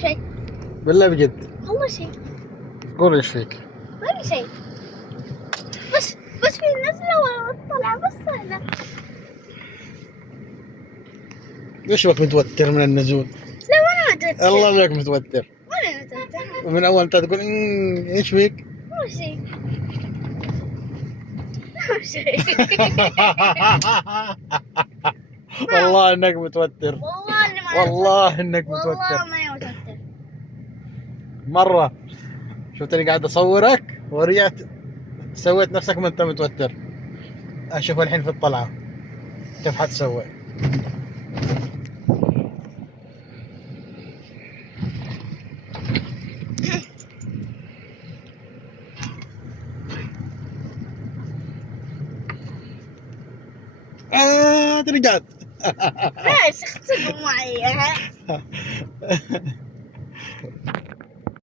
شيء. بالله بجد. والله شيء. قول ايش فيك؟ ما في شيء. بس في نزلة وطلع بس هذا. ايش بك متوتر من النزول؟ لا وانا متوتر. الله جاك متوتر. وانا متوتر. ومن اول انت تقول ايش فيك؟ ما في شيء. ما في شيء. والله انك متوتر. والله اني ما والله انك والله متوتر ماني متوتر. مرة. شفتني قاعد اصورك ورجعت سويت نفسك ما انت متوتر. اشوف الحين في الطلعة كيف حتسوي. رجعت. ليش اختفوا معي؟